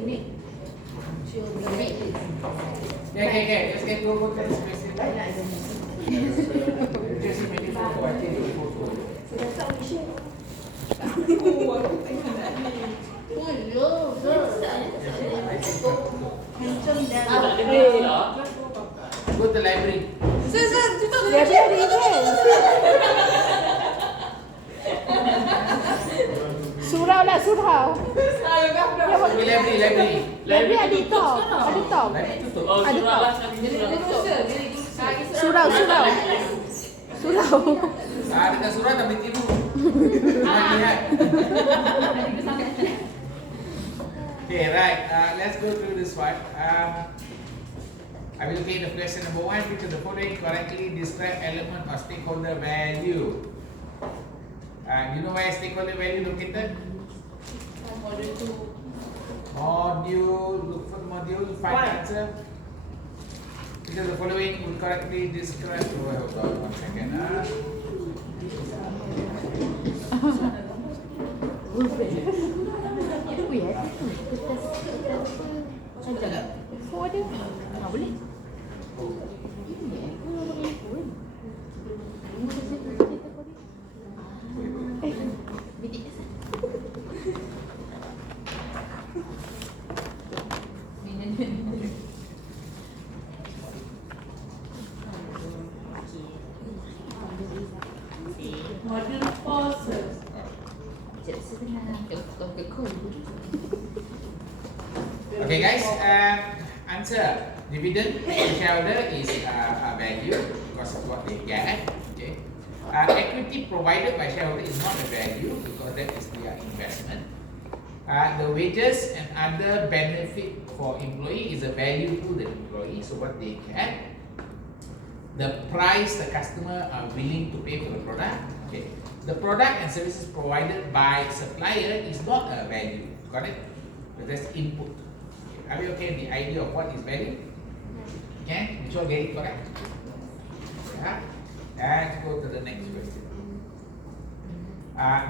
Okay. Let's get go to the question. Just make it photo. I take the photo. Go to the library. Surau lah, surau. Library. Library ada top. Ada top. Oh, Ada surau lah. Surau. Dekat surau tak boleh tiru. Lihat. Okay, right. Let's go through this one. I will look at the question number 1. Which of the following correctly describe element or stakeholder value? You know where stakeholder value located? Module. Look for the module. Find the answer. Which of the following will correctly describe? Oh, hold on 1 second. Oh, ada. Boleh. Okay, guys. Answer. Dividend to shareholder is a value because of what they get. Okay. Equity provided by shareholder is not a value because that is their investment. The wages and other benefit for employee is a value to the employee. So what they get. The price the customer are willing to pay for the product. Okay. The product and services provided by supplier is not a value. Got it? So that's input. Okay. Are we okay with the idea of what is value? Okay, make sure get it correct. Yeah. Let's go to the next question.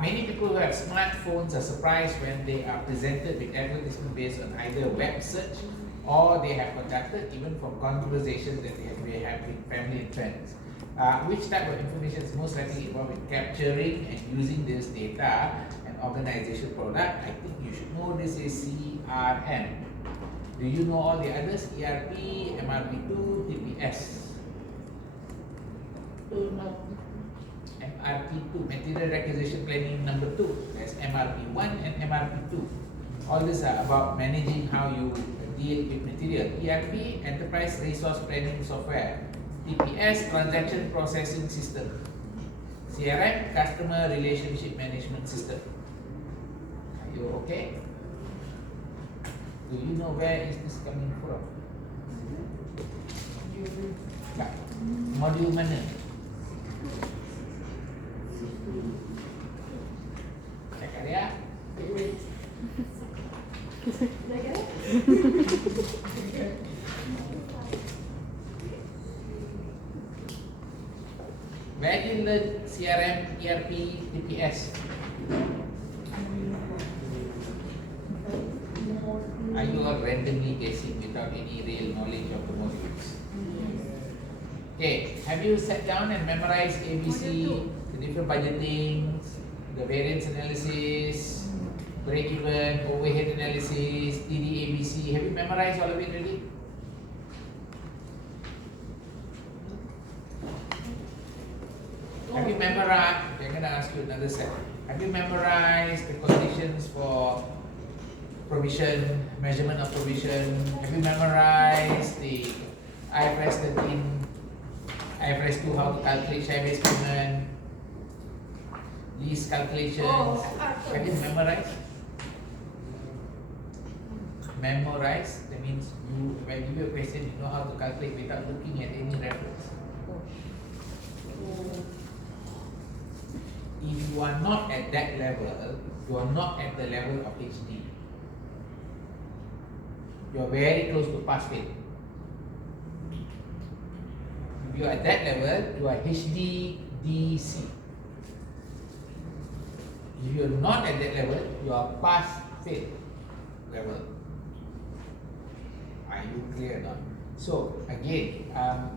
Many people who have smartphones are surprised when they are presented with advertisement based on either web search or they have conducted even from conversations that they have with family and friends. Which type of information is most likely involved in capturing and using this data and organization product? I think you should know this is CRM. Do you know all the others? ERP, MRP2, TPS. MRP2, Material Requisition Planning number 2. There's MRP1 and MRP2. All these are about managing how you deal with material. ERP, Enterprise Resource Planning Software. TPS, Transaction Processing System. CRM, Customer Relationship Management System. Are you okay? Do you know where is this coming from? Modul mana? Cakap dia. Where did you learn CRM, ERP, TPS? Are you all randomly guessing without any real knowledge of the modules? Okay, have you sat down and memorized ABC, the different budgetings, the variance analysis, break-even, overhead analysis, TD-ABC? Have you memorized all of it already? Have you memorized? Okay, I'm going to ask you another set. Have you memorized the conditions for provision, measurement of provision? Have you memorized the IFRS 13, IFRS 2, how to calculate share-based payment, lease calculations? Have you memorized? Memorize, that means you, when I give you a question, you know how to calculate without looking at any reference. If you are not at that level, you are not at the level of HD. You are very close to pass fail. If you are at that level, you are HDDC. If you are not at that level, you are pass fail level. Are you clear or not? So again,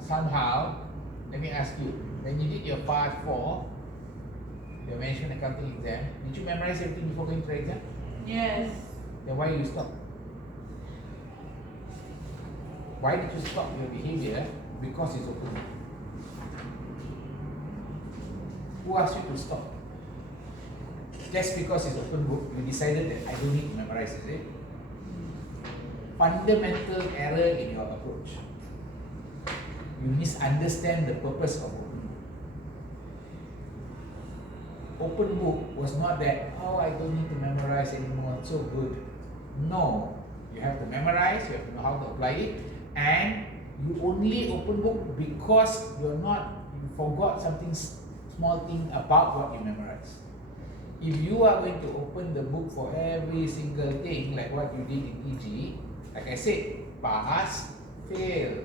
somehow, let me ask you, when you did your part 4, your management accounting exam, did you memorize everything before going to the exam? Yes. Then why you stop? Why did you stop your behavior? Because it's open book. Who asked you to stop? Just because it's open book, you decided that I don't need to memorize, is it? Fundamental error in your approach. You misunderstand the purpose of open book. Open book was not that, oh, I don't need to memorize anymore, it's so good. No, you have to memorize, you have to know how to apply it, and you only open book because you forgot something small thing about what you memorized. If you are going to open the book for every single thing, like what you did in EG, like I said, pass, fail,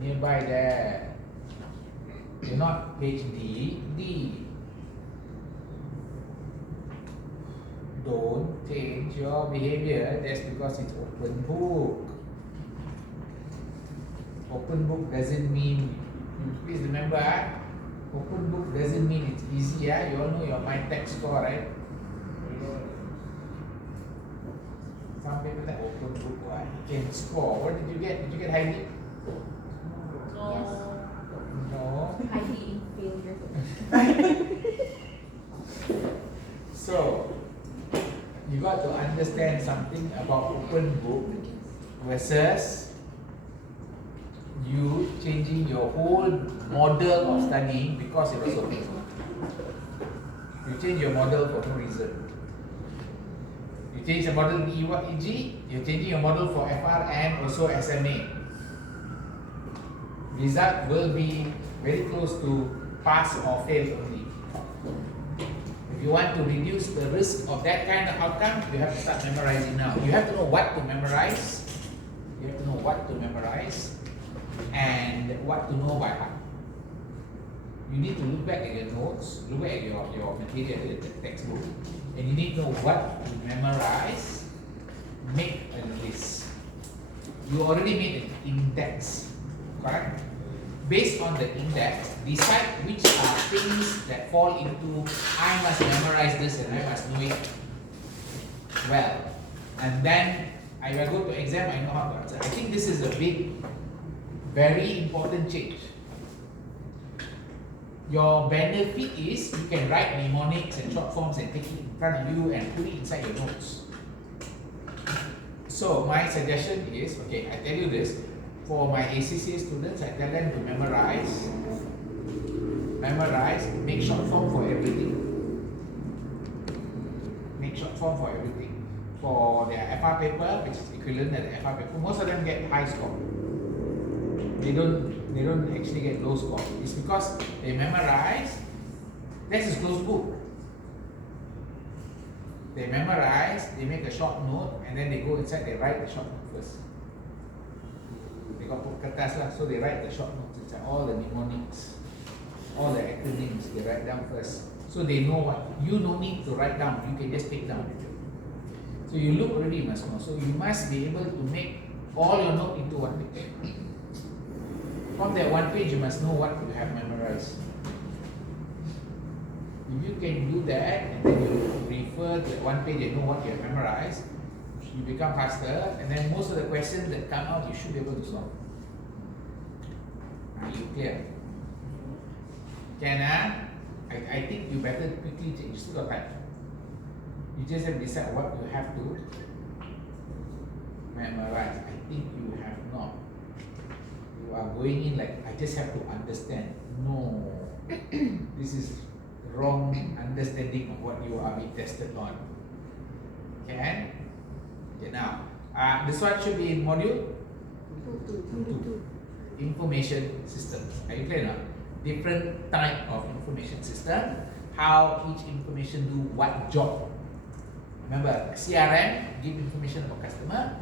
nearby there. You're not HD, D. Don't change your behavior just because it's open book. Open book doesn't mean, please remember, open book doesn't mean it's easy. You all know your Midtest score, right? Some people that open book, what? You can score. What did you get? Did you get high D? No. No. ID failure. So, you got to understand something about open book versus you changing your whole model of studying because it was open book. You change your model for no reason. You change the model in EG, you're changing your model for FR and also SMA. Result will be very close to pass or fail only. If you want to reduce the risk of that kind of outcome, you have to start memorizing now. You have to know what to memorize. You have to know what to memorize and what to know by heart. You need to look back at your notes, look back at your material, the textbook, and you need to know what to memorize, make a list. You already made an index, correct? Based on the index, decide which are things that fall into I must memorize this and I must know it well. And then I will go to exam, I know how to answer. I think this is a big, very important change. Your benefit is you can write mnemonics and short forms and take it in front of you and put it inside your notes. So my suggestion is, okay, I tell you this, for my ACCA students, I tell them to memorize, make short form for everything. Make short form for everything. For their FR paper, which is equivalent to the FR paper, most of them get high score. They don't actually get low score. It's because they memorize. This is closed book. They memorize, they make a short note, and then they go inside, they write the short note first. They got kertas lah, so they write the short notes inside, all the mnemonics, all the acronyms, they write down first. So they know what, you no need to write down, you can just take down. So you look already, you must know. So you must be able to make all your note into one page. From that one page, you must know what you have memorized. If you can do that, and then you refer to one page and know what you have memorized, you become faster, and then most of the questions that come out, you should be able to solve. Are you clear? Can I think you better quickly change. You still got time. You just have to decide what you have to memorize. I think you have not. You are going in like, I just have to understand. No. This is wrong understanding of what you are being tested on. Can? Okay, now, this one should be in module 2. Information systems. Are you clear now? Different type of information system. How each information do what job. Remember, CRM give information about customer.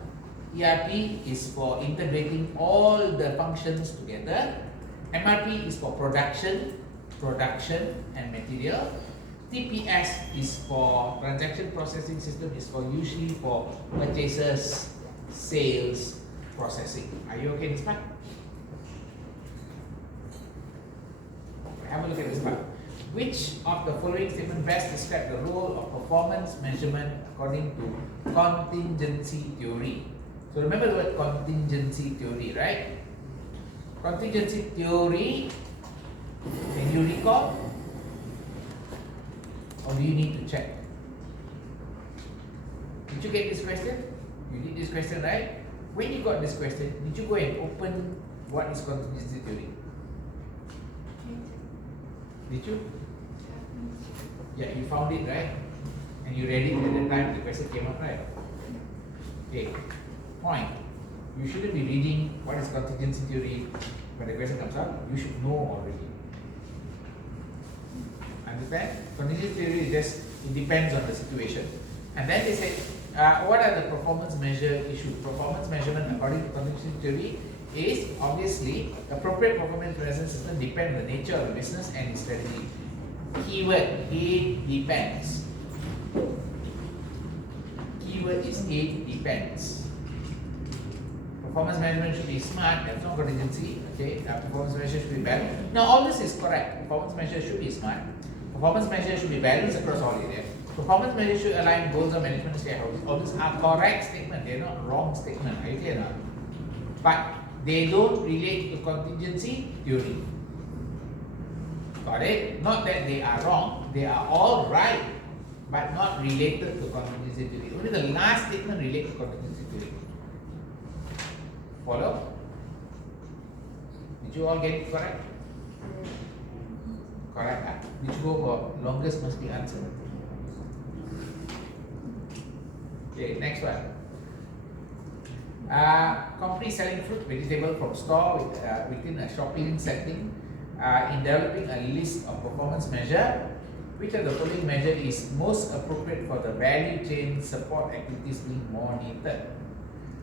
ERP is for integrating all the functions together. MRP is for production and material. TPS is for transaction processing system, is for usually for purchases, sales, processing. Are you okay in this part? Have a look at this part. Which of the following statement best describe the role of performance measurement according to contingency theory? So remember the word contingency theory, right? Contingency theory, can you recall? Or do you need to check? Did you get this question? You did this question, right? When you got this question, did you go and open what is contingency theory? Did you? Yeah, you found it, right? And you read it at the time the question came up, right? Okay, point. You shouldn't be reading what is contingency theory when the question comes up. You should know already. Understand? Contingency theory is just, it depends on the situation. And then they said, what are the performance measure issues? Performance measurement according to contingency theory is obviously appropriate performance measurement system depend on the nature of the business and its strategy. Keyword, it depends. Keyword is it depends. Performance management should be smart, that's not contingency. Okay, performance measure should be balanced. Now all this is correct. Performance measure should be smart. Performance measure should be balanced across all areas. Performance measure should align goals of management and shareholders. All these are correct statements, they're not wrong statements. Are you clear now? But they don't relate to contingency theory. Got it? Not that they are wrong, they are all right, but not related to contingency theory. Only the last statement relates to contingency theory. Follow? Did you all get it correct? Correct. Did you go for longest must be answered? Okay, next one. Company selling fruit, vegetable from store within a shopping setting. In developing a list of performance measure, which of the following measure is most appropriate for the value chain support activities being monitored?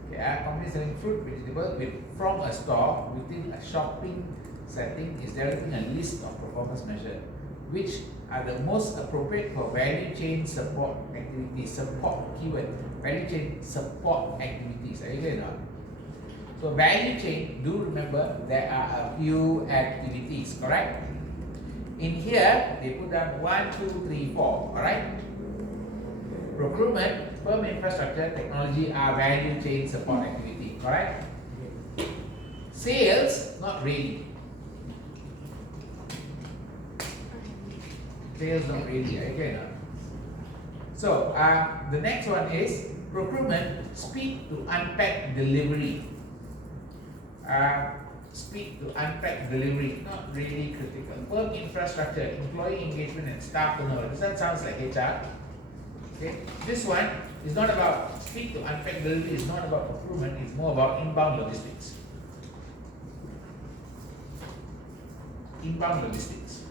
Company selling fruit, vegetable from a store within a shopping setting is developing a list of performance measure, which are the most appropriate for value chain support activities. Support keyword, value chain support activities. Are you clear now? So value chain, do remember there are a few activities, correct? In here, they put down 1, 2, 3, 4, alright? Procurement, firm infrastructure, technology are value chain support activity, correct? Sales, not really. Sales, not really, okay now? So, the next one is procurement, speed to unpack delivery. Speed to unpack delivery, not really critical. Firm infrastructure, employee engagement and staff turnover. This one sounds like HR. Okay, this one is not about speed to unpack delivery, it's not about procurement, it's more about inbound logistics. Inbound logistics.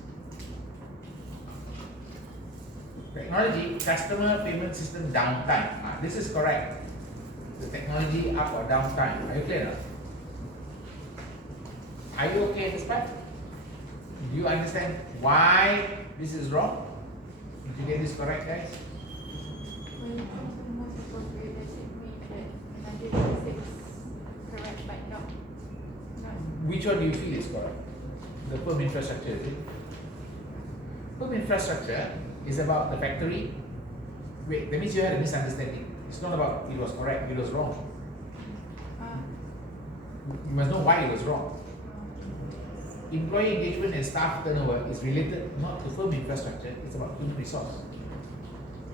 Technology, customer payment system downtime. This is correct. The technology up or downtime. Are you clear now? Are you okay at this part? Do you understand why this is wrong? Did you get this correct, guys? When it comes to the most appropriate, does it mean that 106 correct, but not? Which one do you feel is correct? The firm infrastructure, is it? Firm infrastructure is about the factory. Wait, that means you had a misunderstanding. It's not about it was correct, it was wrong. You must know why it was wrong. Employee engagement and staff turnover is related not to firm infrastructure, it's about human resource.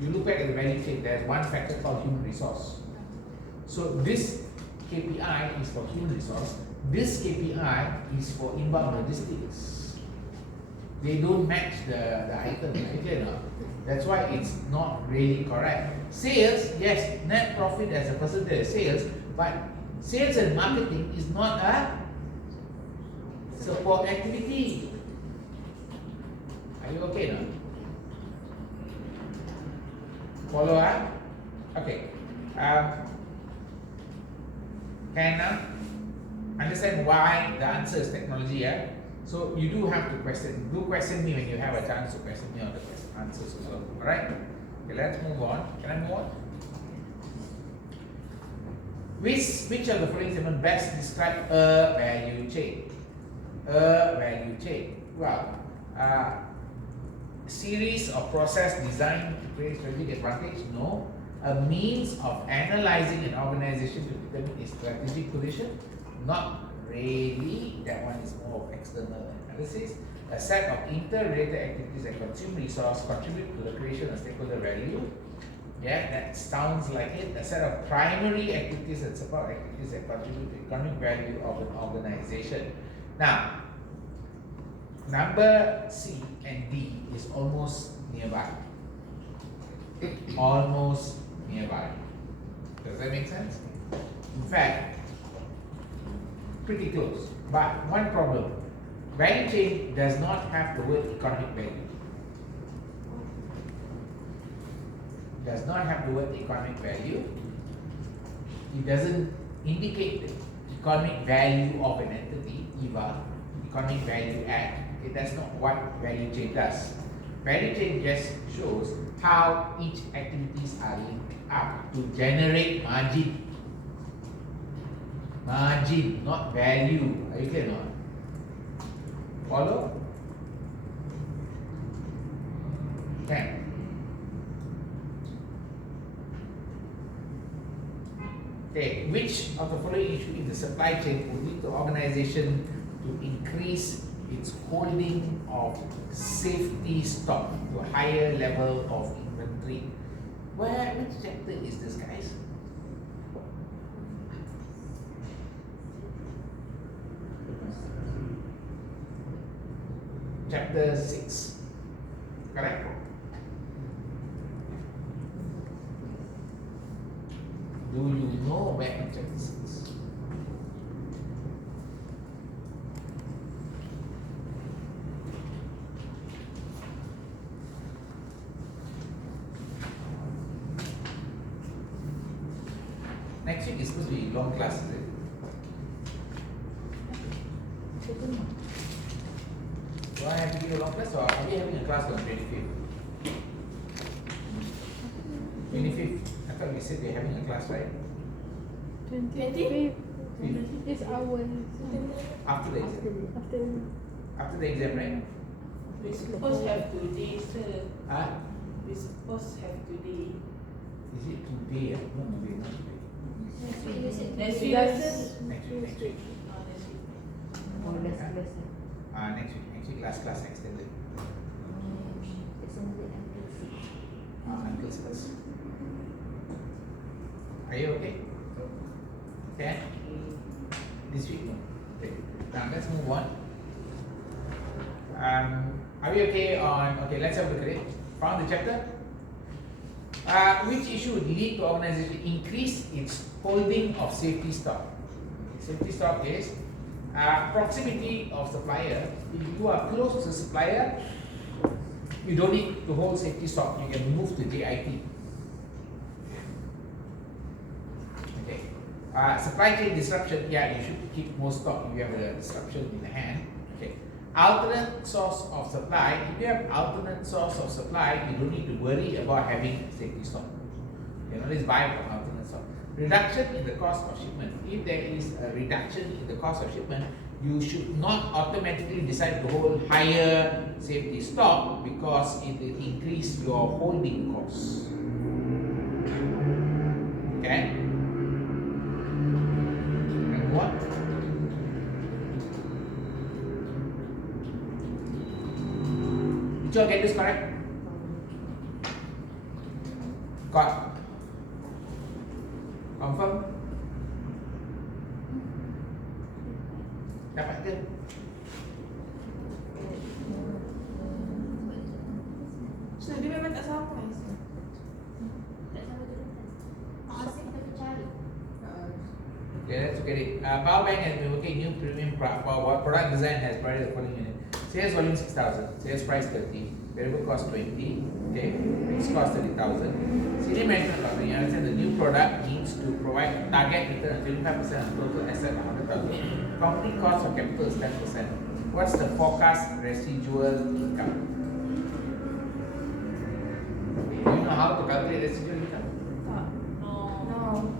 You look back at the value chain, there's one factor called human resource. So this KPI is for human resource, this KPI is for inbound logistics. They don't match the item, right? That's why it's not really correct. Sales, yes, net profit as a percentage of sales, but sales and marketing is not a support activity. Are you okay now? Follow up? Okay. Can understand why the answer is technology, yeah? So you do have to question. Do question me when you have a chance to question me on the answers as well. Alright? Okay, let's move on. Can I move on? Which of the following statement best describe a value chain? A value chain. Well, series of process designed to create strategic advantage? No. A means of analyzing an organization to determine its strategic position? Not really. That one is more of external analysis. A set of interrelated activities that consume resource contribute to the creation of stakeholder value. Yeah, that sounds like it. A set of primary activities and support activities that contribute to economic value of an organization. Now, number C and D is almost nearby. Almost nearby. Does that make sense? In fact, pretty close. But one problem. Value chain does not have the word economic value. Does not have the word economic value. It doesn't indicate the economic value of an entity, EVA, economic value add. Okay, that's not what value chain does. Value chain just shows how each activities are linked up to generate margin. Margin, not value. Are you clear or not? Follow? Okay. Okay, which of the following issue in the supply chain would lead the organization to increase its holding of safety stock to a higher level of inventory? Which chapter is this, guys? Chapter 6, correct? Do you know where in chapter 6? Next week is supposed to be long class, is it? Do I have to give a long class or are we having a class on 25th? 25th. I thought we said we're having a class, right? 25th is our After the exam. After the exam, right? We supposed have today, sir. Ah, We supposed have today. is it today? Not today, not today. Next week, Yes. sir. Next week, next week. Oh, next week. Oh, less. Next week class extended. It's only until 6. Until 6. Are you okay? Okay? This week, no. Okay. Now let's move on. Are we okay on, okay, let's have a look at it. Found the chapter? Which issue would lead to organization increase its holding of safety stock? Safety stock is proximity of supplier. If you are close to the supplier, you don't need to hold safety stock. You can move to JIT. Okay. Supply chain disruption. Yeah, you should keep more stock if you have a disruption in the hand. Okay. Alternate source of supply. If you have alternate source of supply, you don't need to worry about having safety stock. You can always buy from alternate source. Reduction in the cost of shipment. If there is a reduction in the cost of shipment, you should not automatically decide to hold higher safety stock because it will increase your holding costs. Okay? And what? Did you all get this correct? Got? Confirm? Dapat ke? So dia memang tak sampai. Okay, let's look at it. Power bank has been working new premium power product design has provided the following unit. Sales volume 6,000, sales price 30, variable cost 20, okay, fixed cost 30,000. Senior management company understand the new product needs to provide a target return of 25% of total asset of 100,000. Company cost of capital is 10%. What's the forecast residual income? Do you know how to calculate residual income? No. No.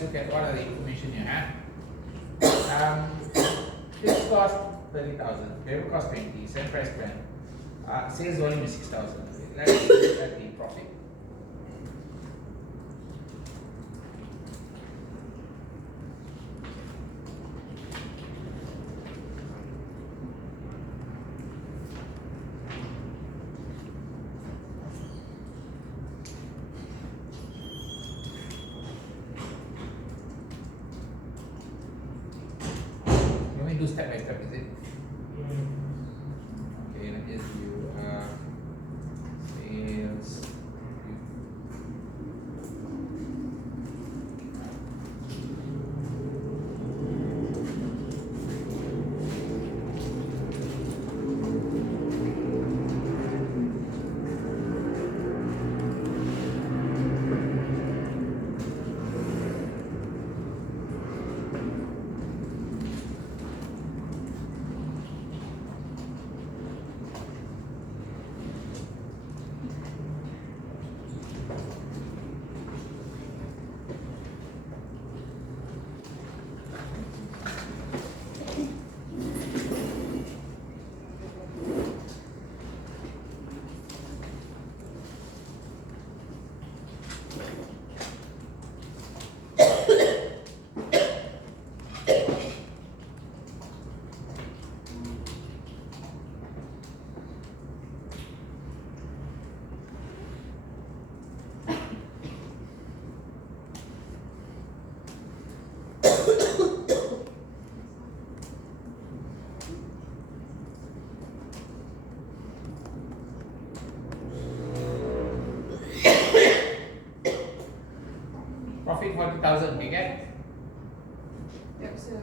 let's look at what are the information you have. Fixed cost 30,000, labor cost 20, sell price 10, sales volume is 6,000. Let's look at the profit. Let me do step by step, is it? Okay, let me just do sales. Profit 40,000, okay, get? Yep, sir.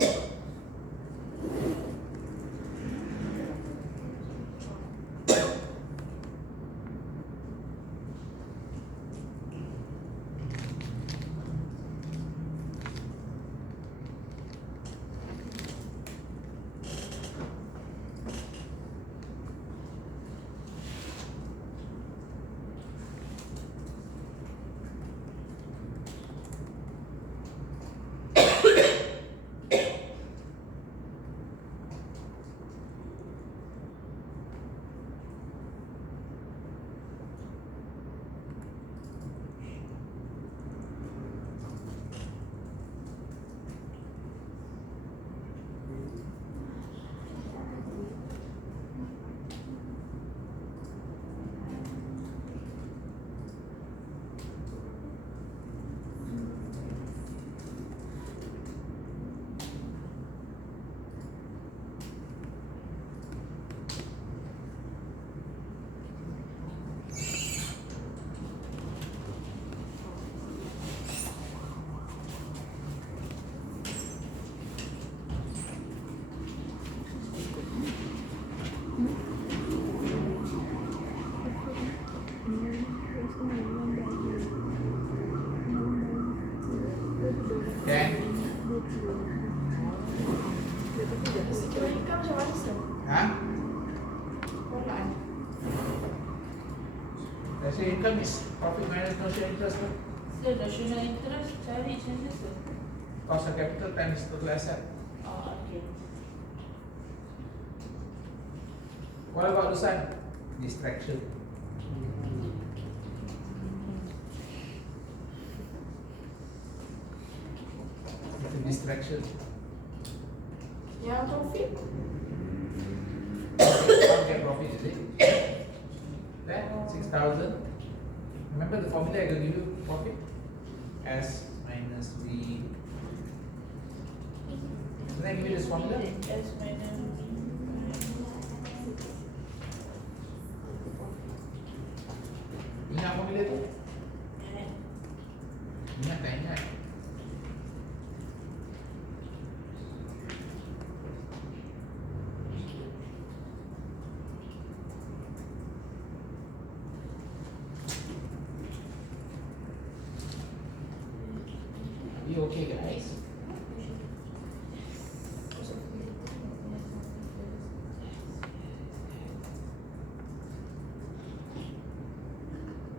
Then, Secara income macam mana, sir? huh? Perlahan. Let's say income is profit minus notional interest, no? Sir, national interest cari macam mana, sir? Cost of capital times total asset. Oh, okay. What about this one? Distraction. It's a distraction. Yang profit? Can't get profit, is it? That 6,000. Remember the formula I will give you profit? S minus V. Did I give you this formula? S minus Ingat formula tu? Ingat tak ingat? You okay, guys?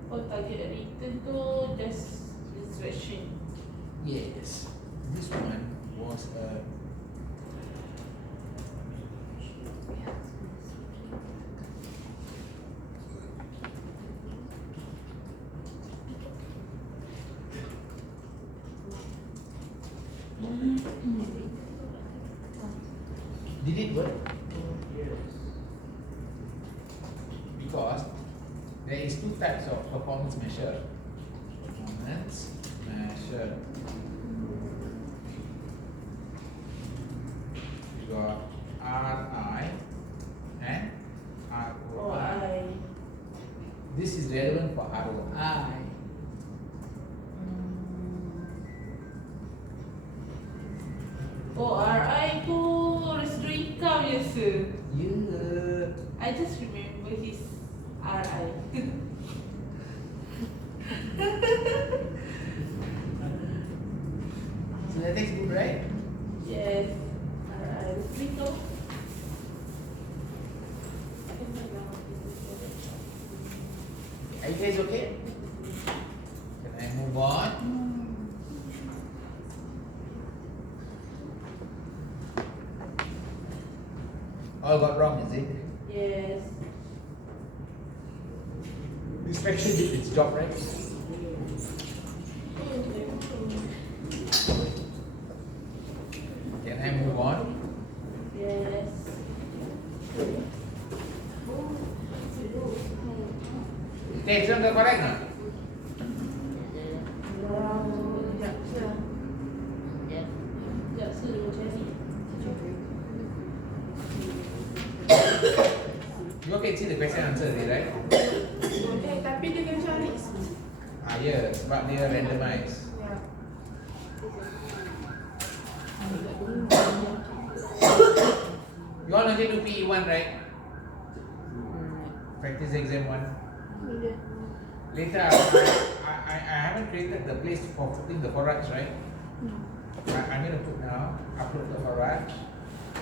Oh, target return tu just distraction. Yes. This one was a did it work? Because there is two types of performance measure. Performance measure. You got RI and ROI. This is relevant for ROI. Oh, RI tu residu income biasa. Yeah. I just remember his RI. So that is good, right? Yes. RI residu income. Are you guys okay? Can I move on? All got wrong, is it? Yes. Inspection did its job, right? Can I move on? Yes. Okay, exam dah correct tak? Sekejap, saya dulu cari. You all can see the question answer already, right? Tapi dia kena cari. Ah, yeah, sebab dia randomize. Ya. You all nanti do PE1, right? Practice exam 1. Later, I haven't created the place for putting the forage, right? I'm going to put now, upload the forage.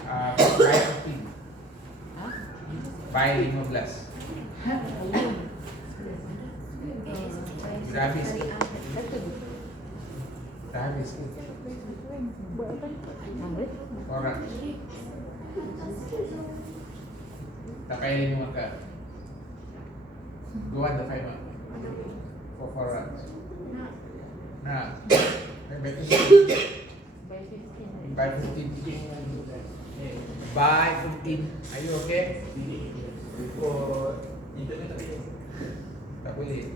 By 15. By 15. Dah habis. Dah habis. Buat apa? Ambil. Forage. Tak payah ini makan. Go on the 5 mark. For forage. Nah. Better by 15. By 15. Are you okay? For internet tak boleh. Tak boleh.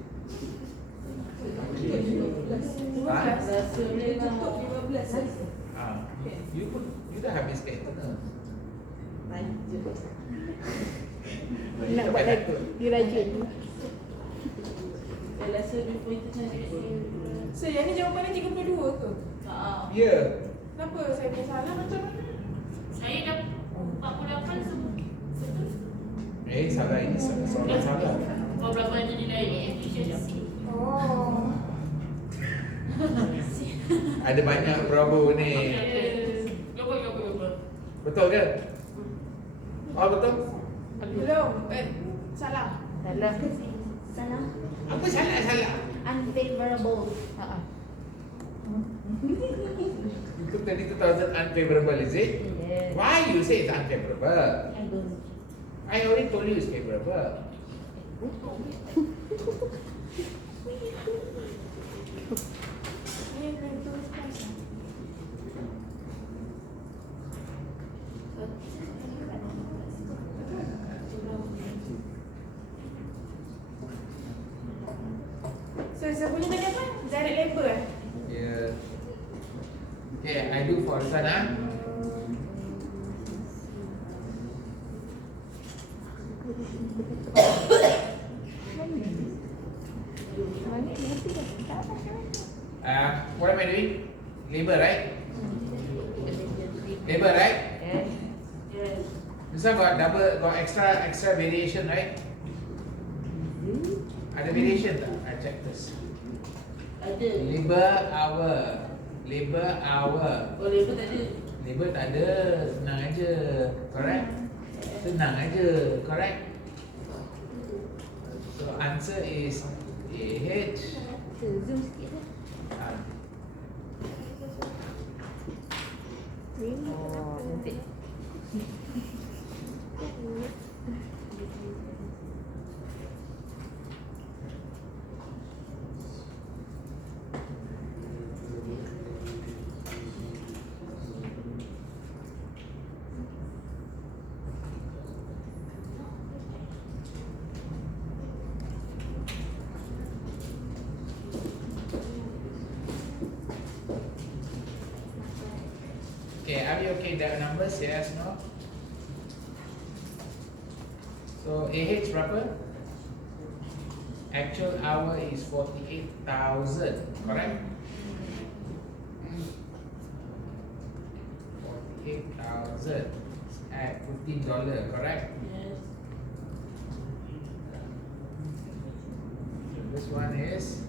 Rasa boleh Untuk tengok. 15. Ah, you dah habis kat internet. Nak buat lagi. Dia rajin. Saya rasa before itu cari. So yang ni jawapan dia 32 ke? Haa. Ya. Kenapa saya punya salah macam mana? Saya dah 48 semua. Betul? Salah ini soalan salah. 48 jadi lain efficiency. Oh. Ada banyak Bravo ni. Lupa. Betul ke? Oh betul. Belum. Salah. Salah. Salah. Apa salah? Unfavorable. Itu tadi 2000 unfavorable, is it? Yes. Why you say it's unfavorable? I don't. I already told you it's favorable. Ni kena tulis pasal. So saya punya tadi apa? Direct labor Yeah. Okay, I do for sana. What am I doing? Labor, right? Labor, right? Yes. Yes. This one got extra variation, right? Ada variation tak? I check this. Ada. Labor hour. Labor hour. Oh, label tak ada. Labor tak ada, senang aja. Correct? Senang aja, correct? So answer is AH. Zoom sikit lah. Cantik. Okay, are we okay with the numbers? Yes, no? So AH berapa? Actual hour is 48,000, correct? 48,000 at $15, correct? Yes. This one is